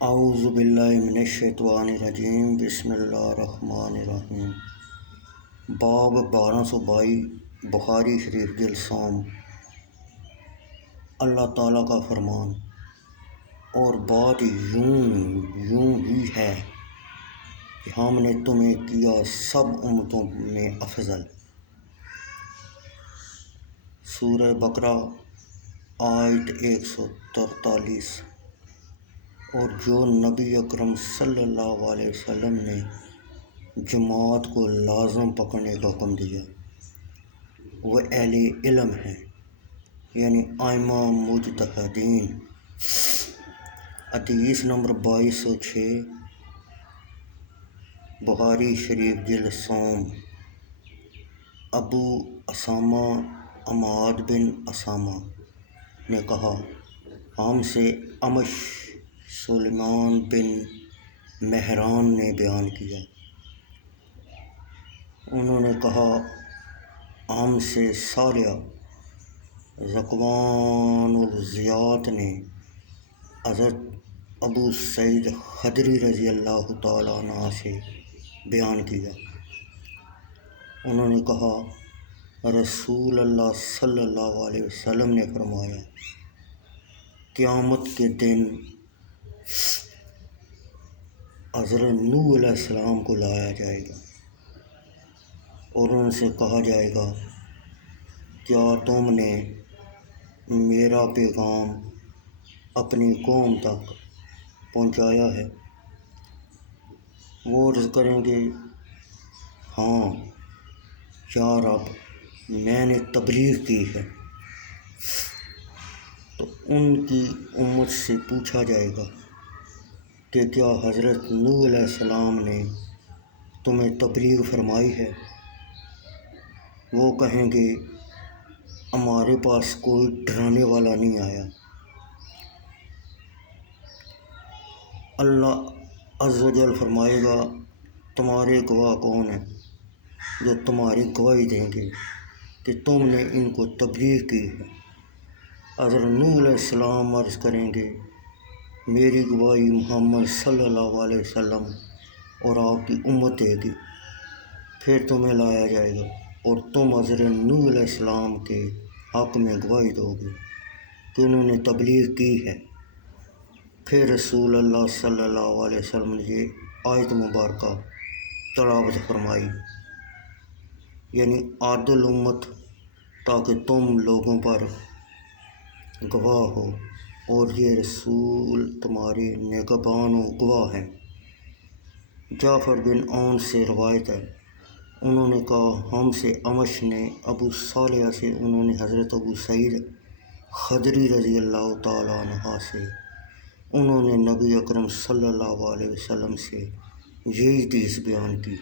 اعوذ باللہ من الشیطان الرجیم بسم اللہ الرحمن الرحیم۔ باب 1222 بخاری شریف جلد سوم۔ اللہ تعالیٰ کا فرمان، اور بات یوں ہی ہے کہ ہم نے تمہیں کیا سب امتوں میں افضل۔ سورہ بقرہ آیت 143۔ اور جو نبی اکرم صلی اللہ علیہ وسلم نے جماعت کو لازم پکڑنے کا حکم دیا وہ اہل علم ہیں، یعنی ائمہ مجتہدین۔ حدیث نمبر 2206 بخاری شریف جلد سوم۔ ابو اسامہ حماد بن اسامہ نے کہا، ہم سے اعمش سلیمان بن مہران نے بیان کیا، انہوں نے کہا ہم سے صالح ذکوان الزیات نے حضرت ابو سعید خدری رضی اللہ تعالیٰ عنہ سے بیان کیا، انہوں نے کہا رسول اللہ صلی اللہ علیہ وسلم نے فرمایا، قیامت کے دن حضرت نوح علیہ السلام کو لایا جائے گا اور ان سے کہا جائے گا، کیا تم نے میرا پیغام اپنی قوم تک پہنچایا ہے؟ وہ عرض کریں گے، ہاں یا رب، میں نے تبلیغ کی ہے۔ تو ان کی امت سے پوچھا جائے گا کہ کیا حضرت نوح علیہ السلام نے تمہیں تبلیغ فرمائی ہے؟ وہ کہیں گے، ہمارے پاس کوئی ڈرانے والا نہیں آیا۔ اللہ عز و جل فرمائے گا، تمہارے گواہ کون ہیں جو تمہاری گواہی دیں گے کہ تم نے ان کو تبلیغ کی ہے؟ حضرت نوح علیہ السلام عرض کریں گے، میری گواہی محمد صلی اللہ علیہ وسلم اور آپ کی امت دے گی۔ پھر تمہیں لایا جائے گا اور تم حضرت نوح علیہ السلام کے حق میں گواہی دو گے کہ انہوں نے تبلیغ کی ہے۔ پھر رسول اللہ صلی اللہ علیہ وسلم نے یہ آیت مبارکہ تلاوت فرمائی، یعنی عادل امت، تاکہ تم لوگوں پر گواہ ہو اور یہ رسول تمہارے نگہبان و گواہ ہیں۔ جعفر بن عون سے روایت ہے، انہوں نے کہا ہم سے اعمش نے ابو صالح سے، انہوں نے حضرت ابو سعید خدری رضی اللہ تعالیٰ عنہ سے، انہوں نے نبی اکرم صلی اللہ علیہ وسلم سے یہی حدیث بیان کی۔